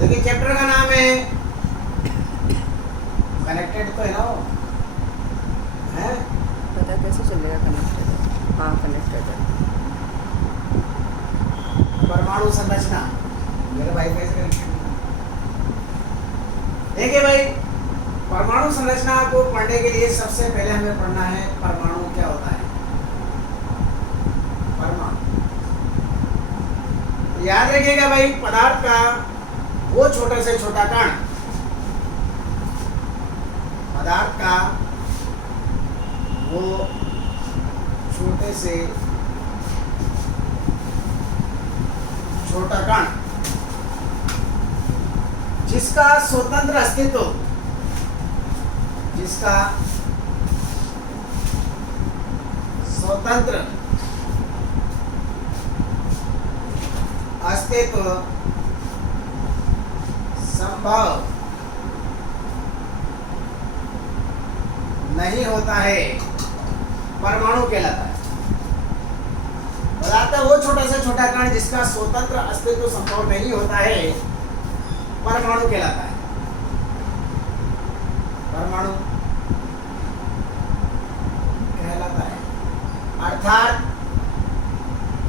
देखिए चैप्टर का नाम है कनेक्टेड, तो है ना वो है। पता कैसे चलेगा कनेक्टेड है? हाँ कनेक्टेड है। परमाणु संरचना, मेरे भाई कैसे कनेक्टेड। देखिए भाई, परमाणु संरचना को पढ़ने के लिए सबसे पहले हमें पढ़ना है परमाणु क्या होता है। परमाणु याद रखिएगा भाई, पदार्थ का वो छोटे से छोटा कण, पदार्थ का वो छोटे से छोटा कण जिसका स्वतंत्र अस्तित्व, जिसका स्वतंत्र अस्तित्व संभव नहीं होता है, परमाणु कहलाता है। बताता वो छोटा से छोटा कण जिसका स्वतंत्र अस्तित्व संभव नहीं होता है, परमाणु कहलाता है। परमाणु कहलाता है, अर्थात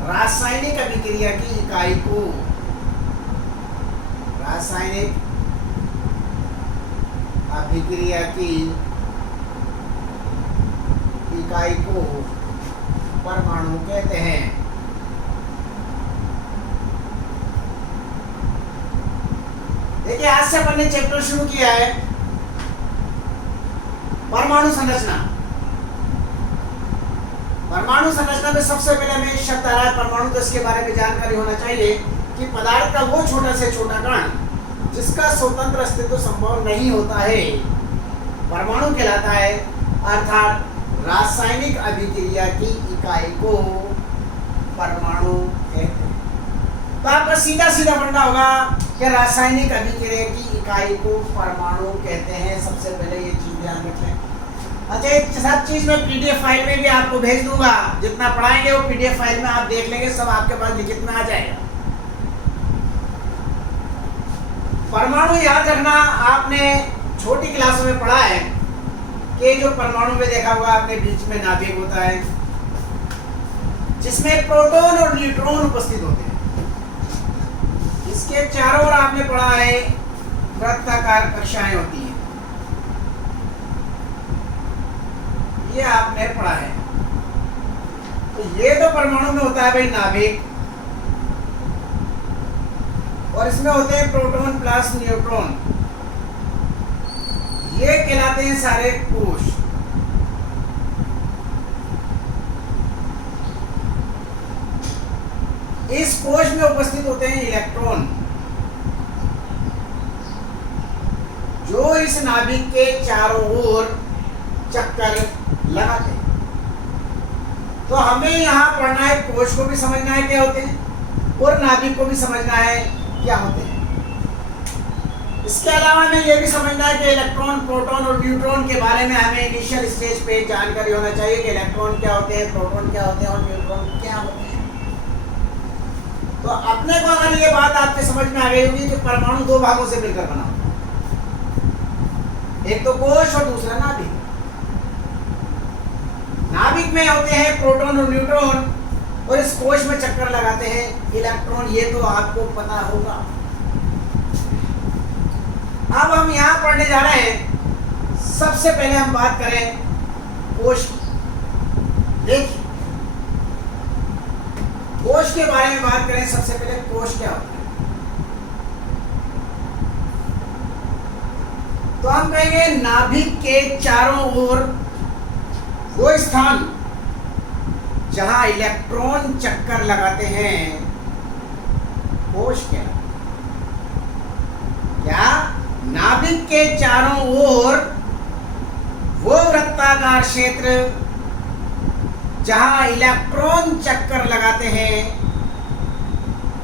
रासायनिक अभिक्रिया की इकाई को, रासायनिक अभिक्रिया की इकाई को परमाणु कहते हैं। देखिए आज से अपन ने चैप्टर शुरू किया है परमाणु संरचना। परमाणु संरचना में सबसे पहले हमें शब्द आ रहा है परमाणु, तो इसके बारे में जानकारी होना चाहिए कि पदार्थ का वो छोटा से छोटा कण जिसका स्वतंत्र अस्तित्व संभव नहीं होता है, परमाणु कहलाता है। अर्थात रासायनिक अभिक्रिया की इकाई को परमाणु कहते हैं। तो आपका सीधा सीधा पढ़ना होगा कि रासायनिक अभिक्रिया की इकाई को परमाणु कहते हैं। सबसे पहले ये चीज ध्यान रखें। अच्छा, एक सब चीज मैं पीडीएफ फाइल में भी आपको भेज दूंगा, जितना पढ़ाएंगे वो पीडीएफ फाइल में आप देख लेंगे, सब आपके पास लिखित में आ जाएगा। परमाणु याद रखना, आपने छोटी क्लासों में पढ़ा है कि जो परमाणु में देखा होगा आपने, बीच में नाभिक होता है जिसमें प्रोटॉन और न्यूट्रॉन उपस्थित होते हैं। इसके चारों ओर आपने पढ़ा है वृत्ताकार कक्षाएं होती हैं, ये आपने पढ़ा है। तो ये तो परमाणु में होता है भाई नाभिक, और इसमें होते हैं प्रोटॉन प्लस न्यूट्रॉन, ये कहलाते हैं सारे कोश। इस कोश में उपस्थित होते हैं इलेक्ट्रॉन, जो इस नाभिक के चारों ओर चक्कर लगाते हैं। तो हमें यहां पढ़ना है, कोश को भी समझना है क्या होते हैं, और नाभिक को भी समझना है क्या होते हैं। इसके अलावा हमें यह भी समझना है कि इलेक्ट्रॉन, प्रोटॉन और न्यूट्रॉन के बारे में हमें इनिशियल स्टेज पे जानकारी होना चाहिए कि इलेक्ट्रॉन क्या होते हैं, प्रोटॉन क्या होते हैं और न्यूट्रॉन क्या होते हैं। तो अपने को अगर ये बात आपके समझ में आ गई होगी कि परमाणु दो भागों से मिलकर बना होता है, एक तो कोश और दूसरा नाभिक। नाभिक में होते हैं प्रोटॉन और न्यूट्रॉन, और इस कोश में चक्कर लगाते हैं इलेक्ट्रॉन, ये तो आपको पता होगा। अब हम यहां पढ़ने जा रहे हैं, सबसे पहले हम बात करें कोश की। देखिए कोश के बारे में बात करें, सबसे पहले कोश क्या होता है। तो हम कहेंगे नाभिक के चारों ओर वो स्थान जहां इलेक्ट्रॉन चक्कर लगाते हैं, कोश क्या क्या नाभिक के चारों ओर वो वृत्ताकार क्षेत्र जहां इलेक्ट्रॉन चक्कर लगाते हैं,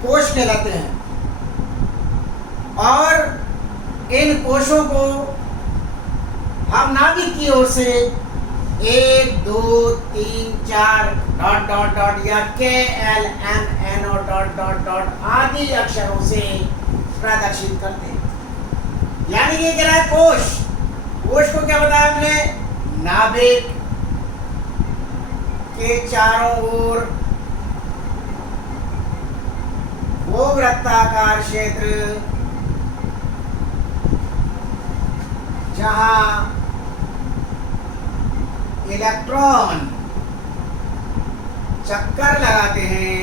कोश कहलाते हैं। और इन कोशों को हम नाभिक की ओर से 1 2 3 4 डॉट डॉट डॉट या KLMNO डॉट डॉट डॉट आदि अक्षरों से प्रदर्शित करते हैं। यानी कि कह रहा है कोश, कोश को क्या बताया हमने, नाभिक के चारों ओर वो वृत्ताकार क्षेत्र जहां इलेक्ट्रॉन चक्कर लगाते हैं,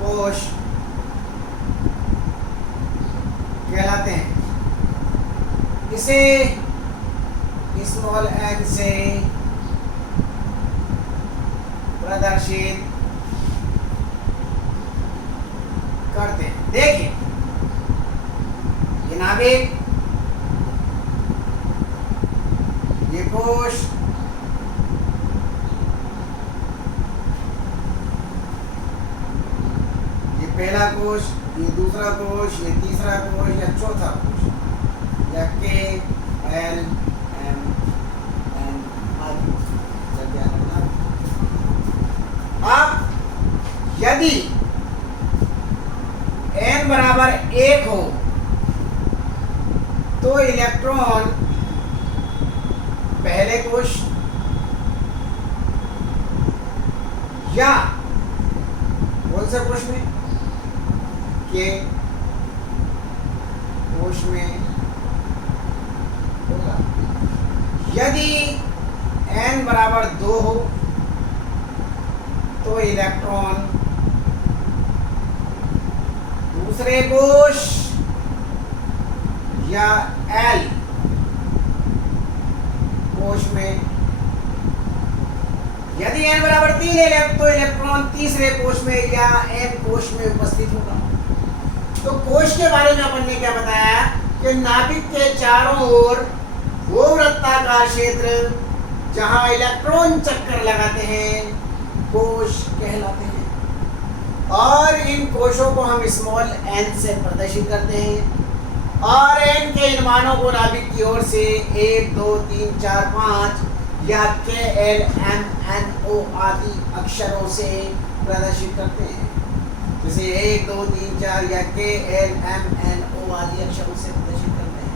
कोश कहलाते हैं। इसे स्मॉल एन से प्रदर्शित करते हैं। देखिए ये नाभिक, ये कोश, ये पहला कोश, ये दूसरा कोश, ये तीसरा कोश या चौथा कोश, या के एल एम एन आदि। अब यदि n बराबर 1 हो तो इलेक्ट्रॉन पहले कोश या कौन सा कोश में, के कोश में होगा। यदि n बराबर 2 हो तो इलेक्ट्रॉन दूसरे कोश या एल कोश में। यदि n बराबर 3 है तो इलेक्ट्रॉन तीसरे कोश में या n कोश में उपस्थित होगा। तो कोश के बारे में अपन ने क्या बताया कि नाभिक के चारों ओर वो वृत्ताकार क्षेत्र जहां इलेक्ट्रॉन चक्कर लगाते हैं कोश कहलाते हैं। और इन कोशों को हम स्मॉल n से प्रदर्शित करते हैं और n के इन मानों को नाभिक की ओर से 1, 2, 3, 4, 5 या के एल एम एन ओ आदि अक्षरों से प्रदर्शित करते हैं। जैसे 1, 2, 3, 4 या के एल एम एन ओ आदि अक्षरों से प्रदर्शित करते हैं।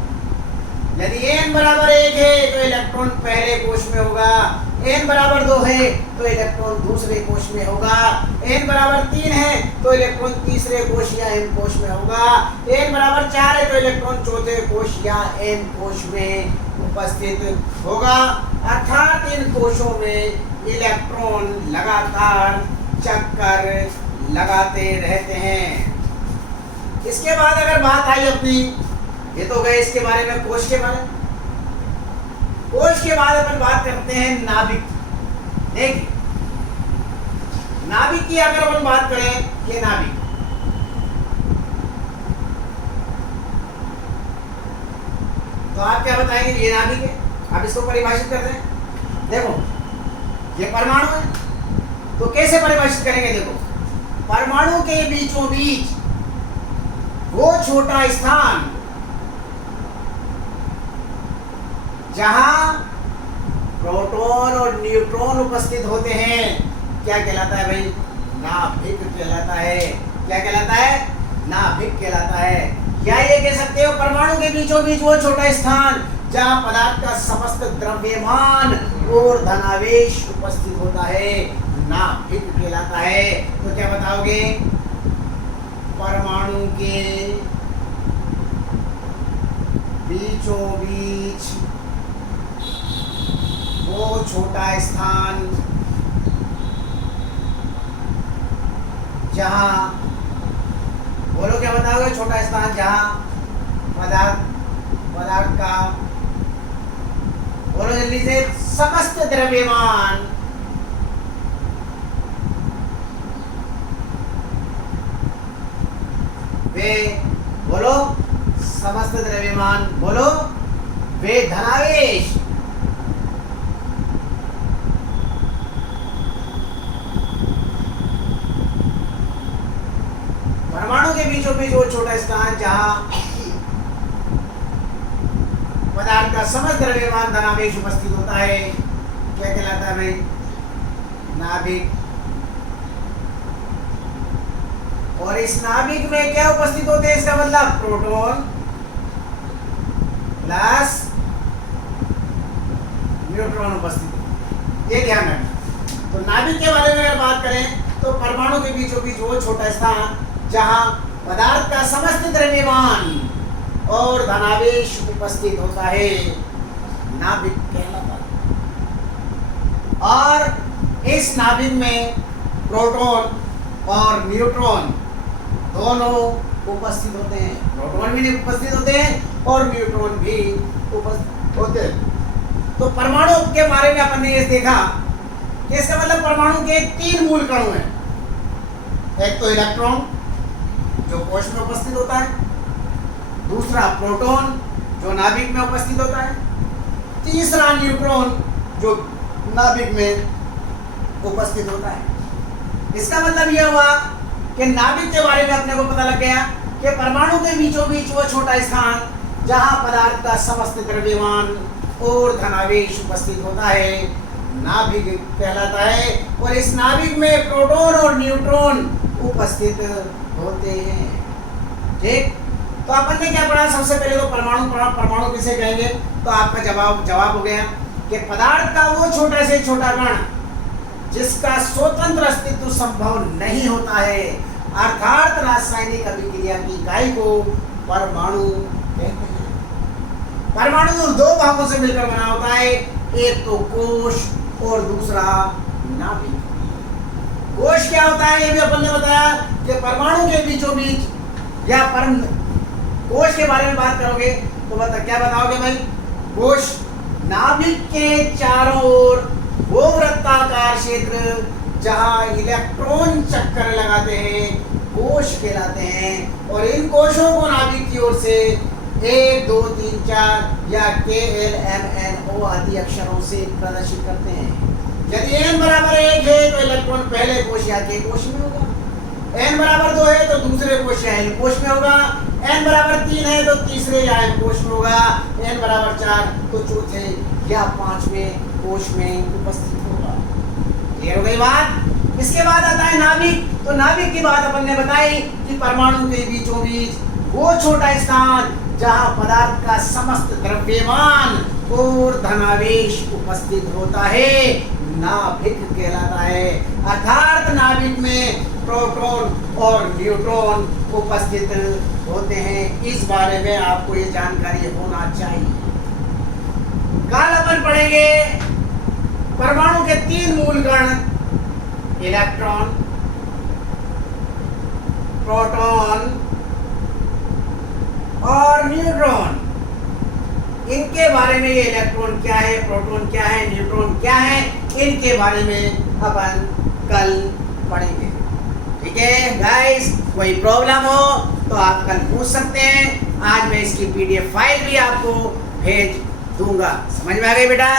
यदि n बराबर 1 है तो इलेक्ट्रॉन पहले कोश में होगा, n बराबर 2 है तो इलेक्ट्रॉन दूसरे कोश में होगा, n बराबर 3 है तो इलेक्ट्रॉन तीसरे कोश या m कोश में होगा, n बराबर 4 है तो इलेक्ट्रॉन चौथे कोश या n कोश में उपस्थित होगा। अर्थात इन कोशों में इलेक्ट्रॉन लगातार चक्कर लगाते रहते हैं। इसके बाद अगर बात आई अपनी, ये तो गए इसके बारे में, कोश के बारे में। कोश के बाद अपन बात करते हैं नाभिक। देखिए नाभिक की अगर अपन बात करें, ये नाभिक, तो आप क्या बताएंगे, ये नाभिक है। आप इसको परिभाषित करते हैं। देखो ये परमाणु है, तो कैसे परिभाषित करेंगे, देखो परमाणु के बीचों बीच वो छोटा स्थान जहां प्रोटॉन और न्यूट्रॉन उपस्थित होते हैं क्या कहलाता है भाई, नाभिक कहलाता है। क्या कहलाता है, नाभिक कहलाता है। या ये कह सकते हो परमाणु के बीचों बीच वो छोटा स्थान जहां पदार्थ का समस्त द्रव्यमान और धनावेश उपस्थित होता है, नाभिक कहलाता है। तो क्या बताओगे, परमाणु के बीचों बीच वो छोटा स्थान जहां, बोलो क्या बताओगे, छोटा स्थान जहां पदार्थ का, बोलो जल्दी से, समस्त द्रव्यमान वे, बोलो समस्त द्रव्यमान, बोलो वे धनावेश परमाणु के बीचों बीच वो छोटा स्थान जहां पदार्थ का समस्त द्रव्यमान धनावेश उपस्थित होता है क्या कहलाता है भाई, नाभिक और इस नाभिक में क्या उपस्थित होते हैं? इसका मतलब प्रोटॉन प्लस न्यूट्रॉन उपस्थित। ये ध्यान रखना। तो नाभिक के बारे में अगर बात करें तो परमाणु के बीचों बीच वो छोटा स्थान जहां पदार्थ का समस्त द्रव्यमान और धनावेश उपस्थित होता है, नाभिक कहलाता है। और इस नाभिक में प्रोटॉन और न्यूट्रॉन दोनों उपस्थित होते हैं। प्रोटॉन भी उपस्थित होते हैं और न्यूट्रॉन भी उपस्थित होते हैं। तो परमाणु के बारे में अपन ने ये देखा कि इसका मतलब परमाणु के 3 मूल कणों हैं। एक तो इलेक्ट्रॉन जो कोश में उपस्थित होता है, दूसरा प्रोटॉन जो नाभिक में उपस्थित होता है, तीसरा न्यूट्रॉन जो नाभिक में उपस्थित होता है। इसका मतलब यह हुआ कि नाभिक के बारे में अपने को पता लग गया कि परमाणु के बीचों बीच वो छोटा स्थान जहां पदार्थ का समस्त द्रव्यमान और धनावेश उपस्थित होता है, नाभिक कहलाता है। और इस नाभिक में प्रोटॉन और न्यूट्रॉन उपस्थित होते हैं। ठीक, तो अपन ने क्या पढ़ा? सबसे पहले तो परमाणु पढ़ा। परमाणु किसे कहेंगे? तो आपका जवाब हो गया कि पदार्थ का वो छोटा से छोटा कण जिसका स्वतंत्र अस्तित्व संभव नहीं होता है, अर्थात रासायनिक अभिक्रिया की इकाई को परमाणु कहते हैं। परमाणु 2 भागों से मिलकर बना होता है, एक तो कोश और दूसरा नाभिक। कोश क्या होता है ये भी अपन ने बताया कि परमाणु के बीचों बीच या कोश के बारे में बात करोगे तो क्या बताओगे भाई? कोश नाभिक के चारों ओर वो वृत्ताकार क्षेत्र जहां इलेक्ट्रॉन चक्कर लगाते हैं कोश कहलाते हैं। और इन कोशों को नाभिक की ओर से 1, 2, 3, 4 या KLMNO आदि अक्षरों से प्रदर्शित करते हैं। यदि n बराबर 1 है तो इलेक्ट्रॉन पहले कोश या K कोश में होगा, n बराबर 2 है तो दूसरे कोश या L कोश में होगा, n बराबर 3 है तो तीसरे या M कोश में होगा, n बराबर 4 तो चौथे या 5वें कोश में उपस्थित होगा। क्लियर हो गई बात? इसके बाद आता है नाभिक। तो नाभिक की बात अपन ने बताई कि परमाणु के बीचों बीच वो छोटा स्थान जहां पदार्थ का समस्त द्रव्यमान और धनावेश उपस्थित होता है, नाभिक कहलाता है। अर्थात नाभिक में प्रोटॉन और न्यूट्रॉन उपस्थित होते हैं। इस बारे में आपको ये जानकारी होना चाहिए। कल अपन पढ़ेंगे परमाणु के 3 मूल कण, इलेक्ट्रॉन, प्रोटॉन और न्यूट्रॉन। इनके बारे में ये इलेक्ट्रॉन क्या है, प्रोटॉन क्या है, न्यूट्रॉन क्या है, इनके बारे में अपन कल पढ़ेंगे। ठीक है गाइस, कोई प्रॉब्लम हो तो आप कल पूछ सकते हैं। आज मैं इसकी PDF फाइल भी आपको भेज दूंगा। समझ में आ गई बेटा?